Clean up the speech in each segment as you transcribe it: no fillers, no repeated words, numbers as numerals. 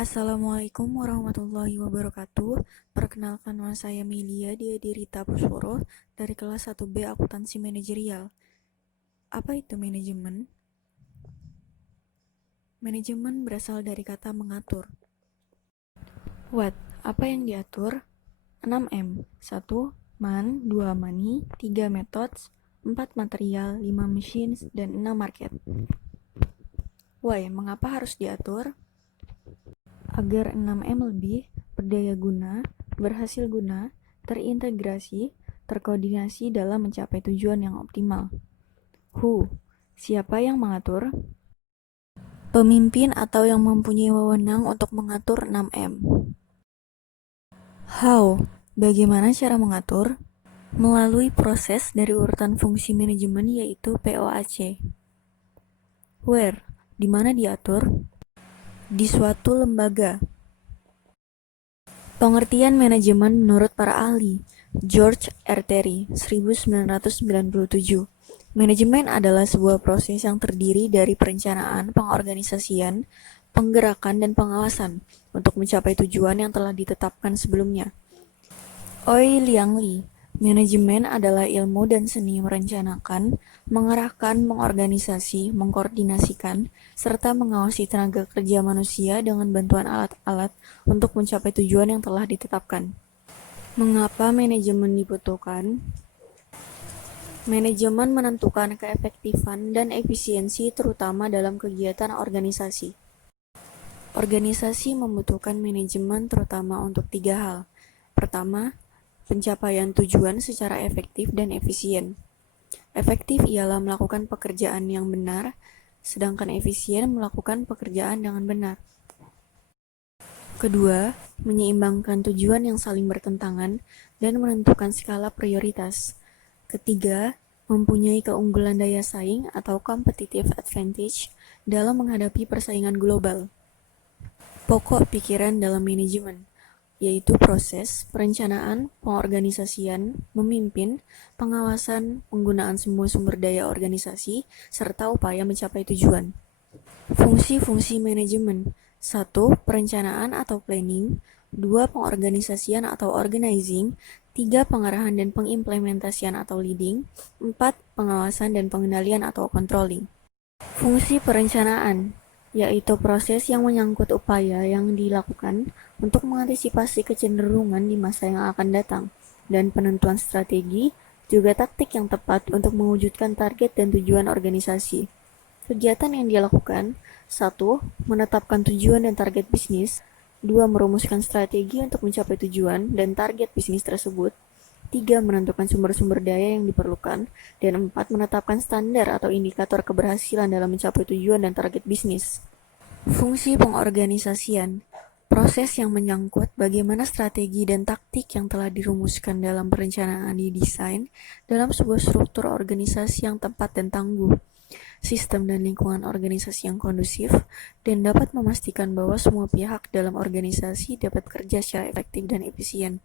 Assalamualaikum warahmatullahi wabarakatuh. Perkenalkan, nama saya Melia Diadirita Pusworo dari kelas 1B Akuntansi Manajerial. Apa itu manajemen? Manajemen berasal dari kata mengatur. What? Apa yang diatur? 6M. 1. Man, 2. Money, 3. Methods, 4. Material, 5. Machines, dan 6. Market. Why? Mengapa harus diatur? Agar 6M lebih berdaya guna, berhasil guna, terintegrasi, terkoordinasi dalam mencapai tujuan yang optimal. Who? Siapa yang mengatur? Pemimpin atau yang mempunyai wewenang untuk mengatur 6M. How? Bagaimana cara mengatur? Melalui proses dari urutan fungsi manajemen yaitu POAC. Where? Di mana diatur? Di suatu lembaga. Pengertian manajemen menurut para ahli. George R. Terry, 1997. Manajemen adalah sebuah proses yang terdiri dari perencanaan, pengorganisasian, penggerakan, dan pengawasan untuk mencapai tujuan yang telah ditetapkan sebelumnya. Oi Liang Li, manajemen adalah ilmu dan seni merencanakan, mengarahkan, mengorganisasi, mengkoordinasikan, serta mengawasi tenaga kerja manusia dengan bantuan alat-alat untuk mencapai tujuan yang telah ditetapkan. Mengapa manajemen dibutuhkan? Manajemen menentukan keefektifan dan efisiensi terutama dalam kegiatan organisasi. Organisasi membutuhkan manajemen terutama untuk 3 hal. Pertama, pencapaian tujuan secara efektif dan efisien. Efektif ialah melakukan pekerjaan yang benar, sedangkan efisien melakukan pekerjaan dengan benar. Kedua, menyeimbangkan tujuan yang saling bertentangan dan menentukan skala prioritas. Ketiga, mempunyai keunggulan daya saing atau competitive advantage dalam menghadapi persaingan global. Pokok pikiran dalam manajemen yaitu proses, perencanaan, pengorganisasian, memimpin, pengawasan, penggunaan semua sumber daya organisasi, serta upaya mencapai tujuan. Fungsi-fungsi manajemen. 1. Perencanaan atau planning. 2. Pengorganisasian atau organizing. 3. Pengarahan dan pengimplementasian atau leading. 4. Pengawasan dan pengendalian atau controlling. Fungsi perencanaan yaitu proses yang menyangkut upaya yang dilakukan untuk mengantisipasi kecenderungan di masa yang akan datang, dan penentuan strategi, juga taktik yang tepat untuk mewujudkan target dan tujuan organisasi. Kegiatan yang dilakukan: 1. Menetapkan tujuan dan target bisnis. 2. Merumuskan strategi untuk mencapai tujuan dan target bisnis tersebut. 3. Menentukan sumber-sumber daya yang diperlukan. Dan 4. Menetapkan standar atau indikator keberhasilan dalam mencapai tujuan dan target bisnis. Fungsi pengorganisasian. Proses yang menyangkut bagaimana strategi dan taktik yang telah dirumuskan dalam perencanaan didesain dalam sebuah struktur organisasi yang tepat dan tangguh, sistem dan lingkungan organisasi yang kondusif, dan dapat memastikan bahwa semua pihak dalam organisasi dapat kerja secara efektif dan efisien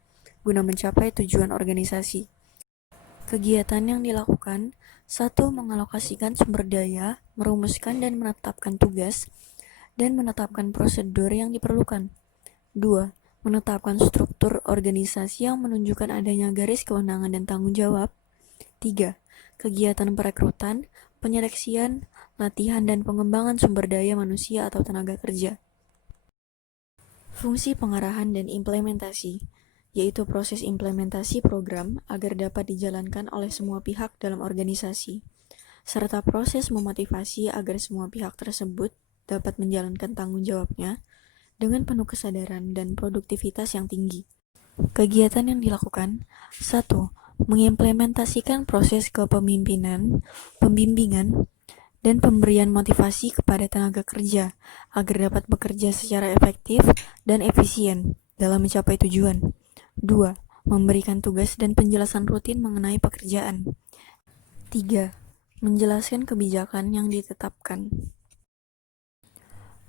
guna mencapai tujuan organisasi. Kegiatan yang dilakukan: 1. Mengalokasikan sumber daya, merumuskan dan menetapkan tugas, dan menetapkan prosedur yang diperlukan. 2. Menetapkan struktur organisasi yang menunjukkan adanya garis kewenangan dan tanggung jawab. 3. Kegiatan perekrutan, penyeleksian, latihan, dan pengembangan sumber daya manusia atau tenaga kerja. Fungsi pengarahan dan implementasi, yaitu proses implementasi program agar dapat dijalankan oleh semua pihak dalam organisasi, serta proses memotivasi agar semua pihak tersebut dapat menjalankan tanggung jawabnya dengan penuh kesadaran dan produktivitas yang tinggi. Kegiatan yang dilakukan: 1. Mengimplementasikan proses kepemimpinan, pembimbingan, dan pemberian motivasi kepada tenaga kerja agar dapat bekerja secara efektif dan efisien dalam mencapai tujuan. 2. Memberikan tugas dan penjelasan rutin mengenai pekerjaan. 3. Menjelaskan kebijakan yang ditetapkan.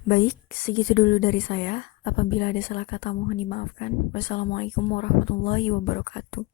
Baik, segitu dulu dari saya. Apabila ada salah kata mohon dimaafkan. Wassalamualaikum warahmatullahi wabarakatuh.